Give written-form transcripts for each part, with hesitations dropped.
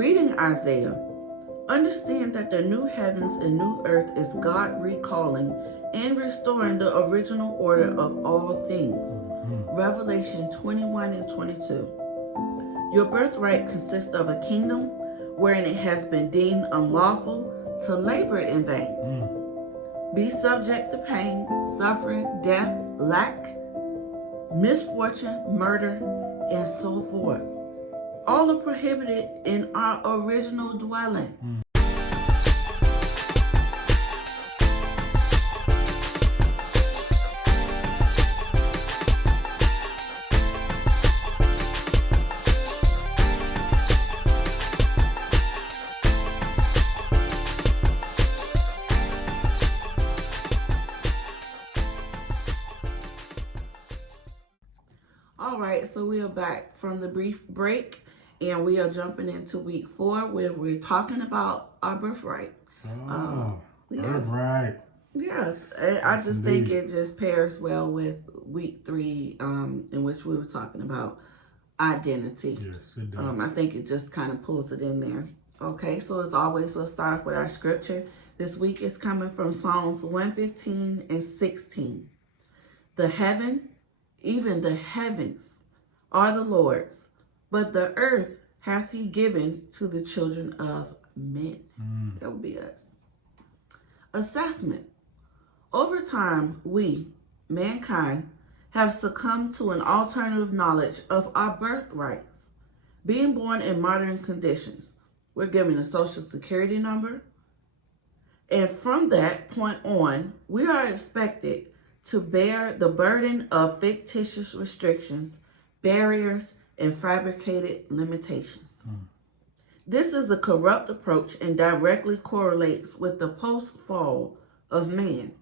reading Isaiah, understand that the new heavens and new earth is God recalling and restoring the original order of all things. Revelation 21 and 22. Your birthright consists of a kingdom wherein it has been deemed unlawful to labor in vain. Be subject to pain, suffering, death, lack, misfortune, murder, and so forth. All are prohibited in our original dwelling. All right, so we are back from the brief break, and we are jumping into week 4, where we're talking about our birthright. Birthright. Yeah, I just think it just pairs well with week 3, in which we were talking about identity. Yes, it does. I think it just kind of pulls it in there. Okay, so as always, we'll start with our scripture. This week is coming from Psalms 115 and 16. Even the heavens are the Lord's, but the earth hath he given to the children of men. That would be us. Assessment. Over time, we, mankind, have succumbed to an alternative knowledge of our birthrights. Being born in modern conditions, we're given a social security number, and from that point on, we are expected to bear the burden of fictitious restrictions, barriers, and fabricated limitations. This is a corrupt approach and directly correlates with the post-fall of man.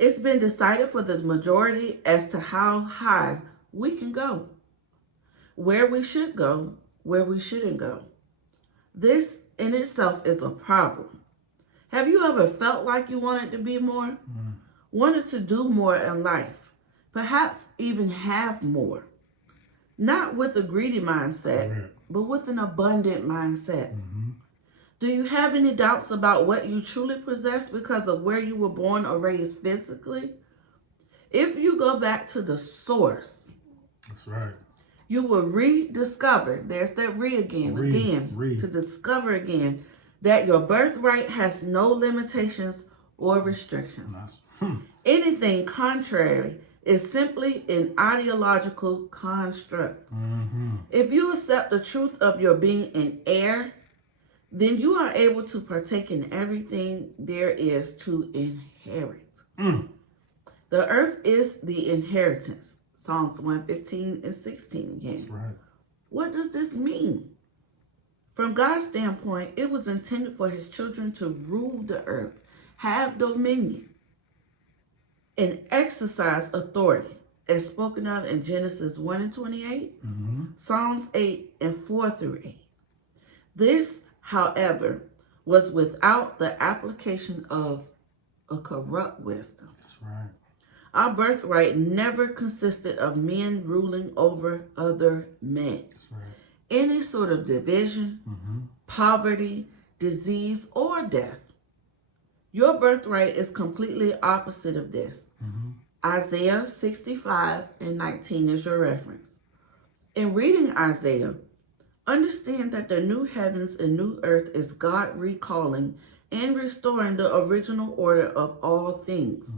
It's been decided for the majority as to how high we can go, where we should go, where we shouldn't go. This in itself is a problem. Have you ever felt like you wanted to be more? Wanted to do more in life, perhaps even have more, not with a greedy mindset, but with an abundant mindset. Do you have any doubts about what you truly possess because of where you were born or raised physically? If you go back to the source, that's right, you will rediscover, there's that to discover again that your birthright has no limitations or restrictions. Anything contrary is simply an ideological construct. If you accept the truth of your being an heir, then you are able to partake in everything there is to inherit. The earth is the inheritance. Psalms 115 and 16 again. That's right. What does this mean? From God's standpoint, it was intended for his children to rule the earth, have dominion, and exercise authority, as spoken of in Genesis 1 and 28, Psalms 8 and 4 through 8. This, however, was without the application of a corrupt wisdom. That's right. Our birthright never consisted of men ruling over other men. That's right. Any sort of division, poverty, disease, or death. Your birthright is completely opposite of this. Isaiah 65 and 19 is your reference. In reading Isaiah, understand that the new heavens and new earth is God recalling and restoring the original order of all things.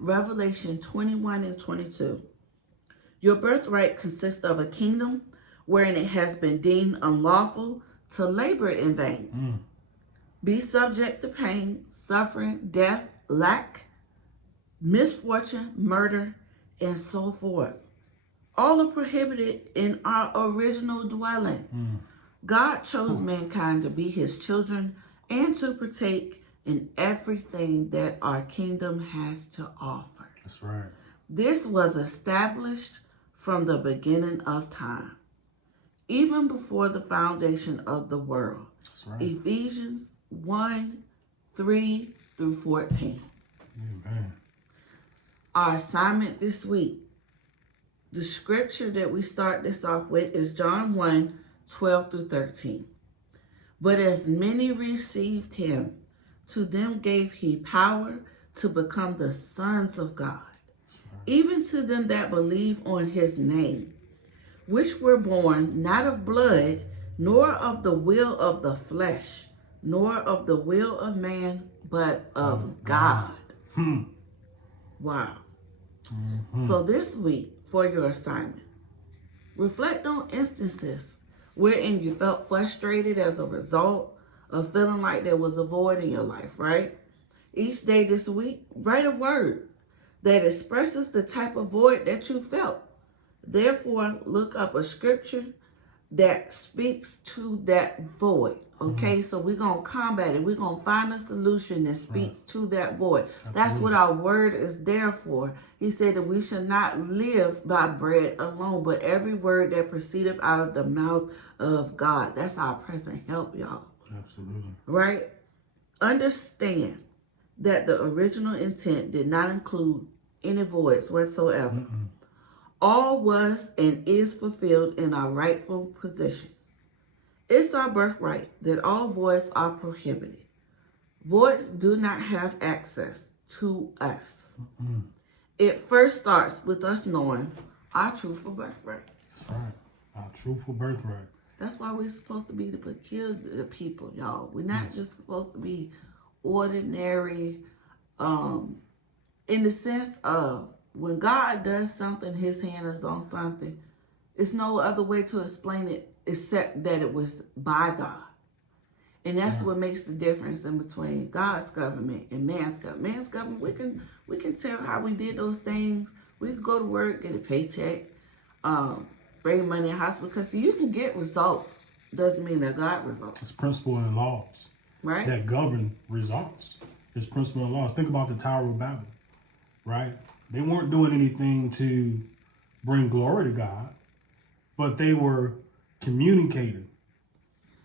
Revelation 21 and 22. Your birthright consists of a kingdom wherein it has been deemed unlawful to labor in vain. Be subject to pain, suffering, death, lack, misfortune, murder, and so forth. All are prohibited in our original dwelling. God chose mankind to be his children and to partake in everything that our kingdom has to offer. That's right. This was established from the beginning of time, even before the foundation of the world. That's right. Ephesians 1, 3 through 14. Amen. Our assignment this week, the scripture that we start this off with is John 1, 12 through 13. But as many received him, to them gave he power to become the sons of God, even to them that believe on his name, which were born not of blood, nor of the will of the flesh, nor of the will of man, but of God. Wow. So this week, for your assignment, reflect on instances wherein you felt frustrated as a result of feeling like there was a void in your life, right? Each day this week, write a word that expresses the type of void that you felt. Therefore, look up a scripture that speaks to that void. Okay, so we're going to combat it. We're going to find a solution that speaks to that void. That's what our word is there for. He said that we should not live by bread alone, but every word that proceedeth out of the mouth of God. That's our present help, y'all. Absolutely. Right? Understand that the original intent did not include any voids whatsoever. All was and is fulfilled in our rightful positions. It's our birthright that all voids are prohibited. Voids do not have access to us. It first starts with us knowing our truthful birthright. That's right. Our truthful birthright. That's why we're supposed to be the peculiar people, y'all. We're not just supposed to be ordinary, in the sense of when God does something, his hand is on something. There's no other way to explain it except that it was by God. And that's what makes the difference in between God's government and man's government. Man's government, we can tell how we did those things. We could go to work, get a paycheck, bring money in the hospital. Because you can get results. Doesn't mean they're God results. It's principle and laws, right, that govern results. It's principle and laws. Think about the Tower of Babel, right? They weren't doing anything to bring glory to God, but they were communicating,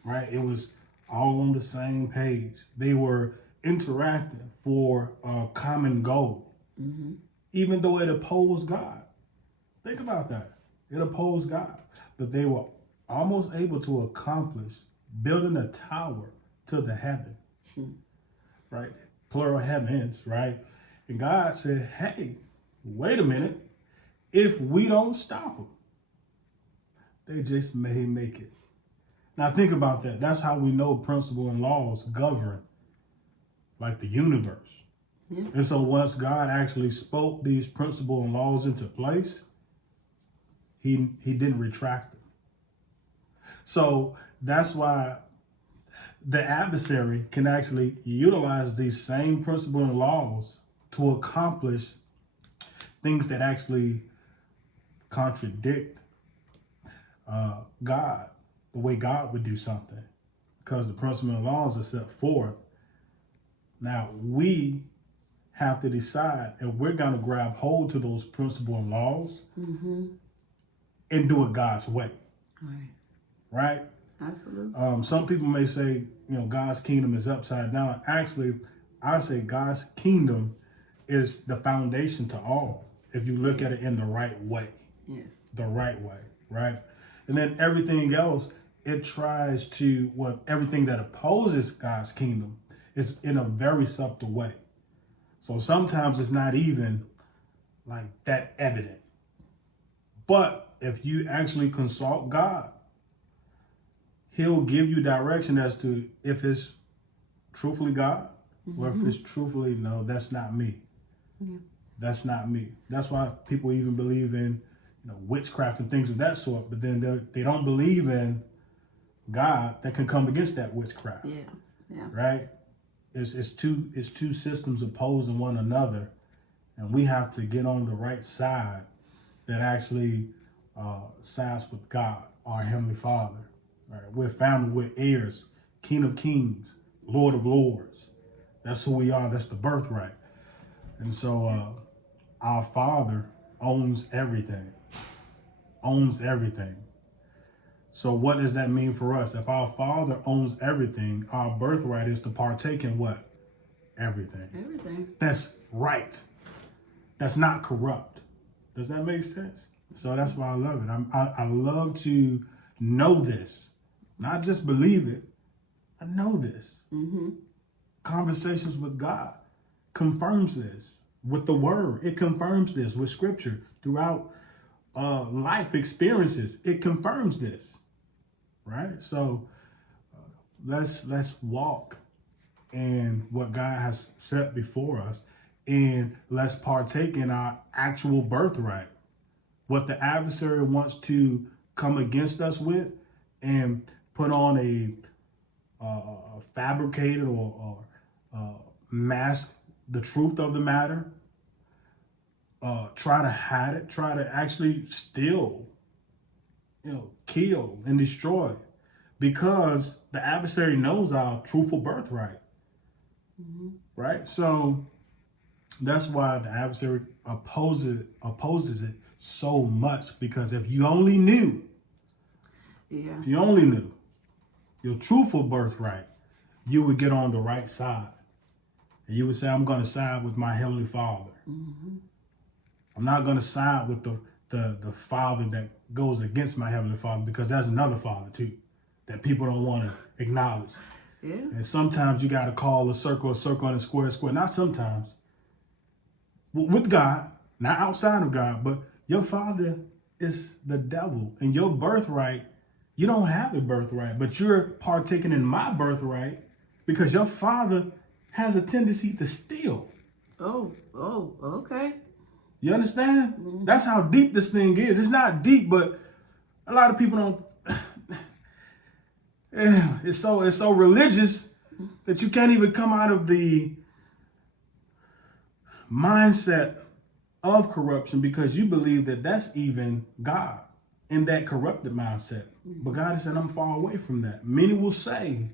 right? It was all on the same page. They were interacting for a common goal, even though it opposed God. Think about that. It opposed God, but they were almost able to accomplish building a tower to the heaven, right? Plural heavens, right? And God said, hey, wait a minute. If we don't stop them, they just may make it. Now think about that. That's how we know principle and laws govern like the universe. And so once God actually spoke these principle and laws into place, he didn't retract them. So that's why the adversary can actually utilize these same principle and laws to accomplish things that actually contradict God, the way God would do something, because the principle and laws are set forth. Now we have to decide if we're going to grab hold to those principle and laws and do it God's way. Right? Absolutely. Some people may say, God's kingdom is upside down. Actually, I say God's kingdom is the foundation to all, if you look at it in the right way. Yes. The right way, right? And then everything else, it tries to, everything that opposes God's kingdom is in a very subtle way. So sometimes it's not even like that evident. But if you actually consult God, he'll give you direction as to if it's truthfully God or if it's truthfully, no, that's not me. That's not me. That's why people even believe in witchcraft and things of that sort, but then they don't believe in God that can come against that witchcraft. Yeah. Right? It's two systems opposing one another, and we have to get on the right side that actually sides with God, our Heavenly Father. Right? We're family, we're heirs, King of Kings, Lord of Lords. That's who we are. That's the birthright. And so our Father owns everything. Owns everything. So what does that mean for us? If our Father owns everything, our birthright is to partake in what? Everything. Everything. That's right. That's not corrupt. Does that make sense? So that's why I love it. I love to know this, not just believe it, I know this. Conversations with God confirms this. With the word, it confirms this. With scripture, throughout life experiences, it confirms this. Right? So let's walk in what God has set before us, and let's partake in our actual birthright. What the adversary wants to come against us with and put on a fabricated or mask the truth of the matter, try to hide it, try to actually steal, kill and destroy, because the adversary knows our truthful birthright. Right? So that's why the adversary opposes it so much, because if you only knew, if you only knew your truthful birthright, you would get on the right side. And you would say, I'm going to side with my Heavenly Father. I'm not going to side with the Father that goes against my Heavenly Father, because there's another Father too that people don't want to acknowledge. Yeah. And sometimes you got to call a circle and a square. Not sometimes. With God, not outside of God, but your father is the devil. And your birthright, you don't have a birthright, but you're partaking in my birthright because your father has a tendency to steal. Oh, okay. You understand? That's how deep this thing is. It's not deep, but a lot of people don't. It's so religious that you can't even come out of the mindset of corruption, because you believe that that's even God in that corrupted mindset. But God said, I'm far away from that. Many will say,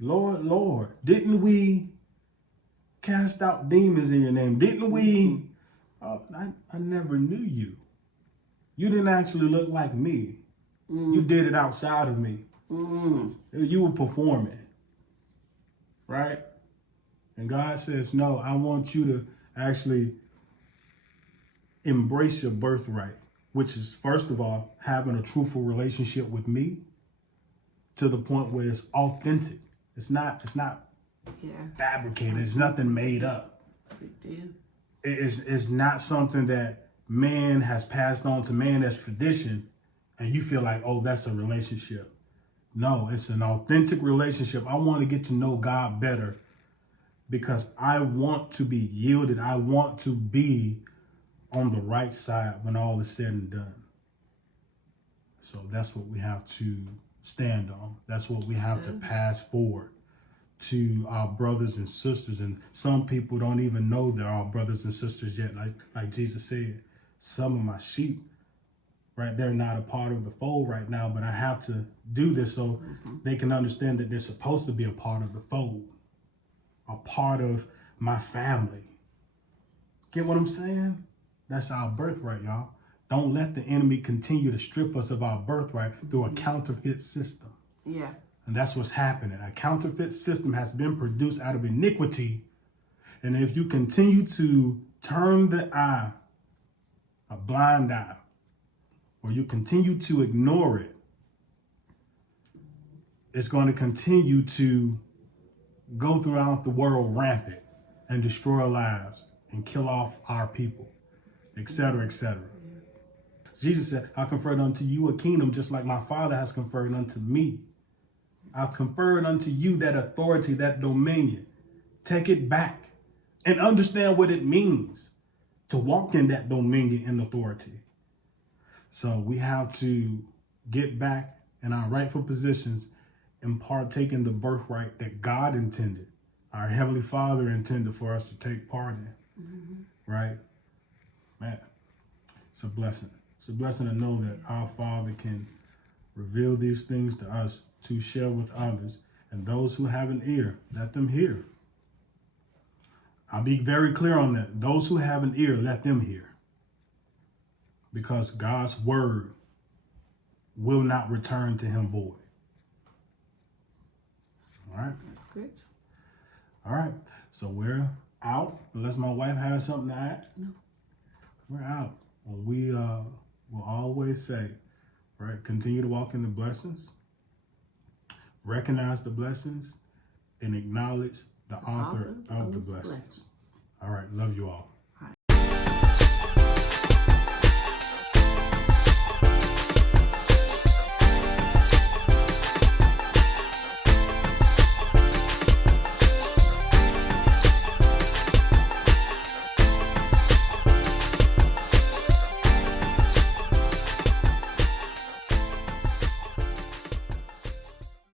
Lord, Lord, didn't we cast out demons in your name? Didn't we? I never knew you. You didn't actually look like me. You did it outside of me. You were performing. Right? And God says, no, I want you to actually embrace your birthright, which is, first of all, having a truthful relationship with me to the point where it's authentic. It's not fabricated. It's nothing made up. It's not something that man has passed on to man as tradition, and you feel like, oh, that's a relationship. No, it's an authentic relationship. I want to get to know God better because I want to be yielded. I want to be on the right side when all is said and done. So that's what we have to stand on. That's what we have to pass forward to our brothers and sisters. And some people don't even know they're our brothers and sisters yet. Like Jesus said, some of my sheep, right, they're not a part of the fold right now, but I have to do this so they can understand that they're supposed to be a part of the fold, a part of my family. Get what I'm saying? That's our birthright, y'all. Don't let the enemy continue to strip us of our birthright through a counterfeit system. Yeah. And that's what's happening. A counterfeit system has been produced out of iniquity. And if you continue to turn the eye, a blind eye, or you continue to ignore it, it's going to continue to go throughout the world rampant and destroy lives and kill off our people, etc., etc. Jesus said, I conferred unto you a kingdom just like my Father has conferred unto me. I've conferred unto you that authority, that dominion. Take it back and understand what it means to walk in that dominion and authority. So we have to get back in our rightful positions and partake in the birthright that God intended, our Heavenly Father intended for us to take part in. Right? Man, it's a blessing. It's a blessing to know that our Father can reveal these things to us to share with others. And those who have an ear, let them hear. I'll be very clear on that. Those who have an ear, let them hear. Because God's word will not return to him void. All right? That's good. All right. So we're out. Unless my wife has something to add. No. We're out. And we will always say, right, continue to walk in the blessings. recognize the blessings, and acknowledge the author of the blessings. All right. Love you all.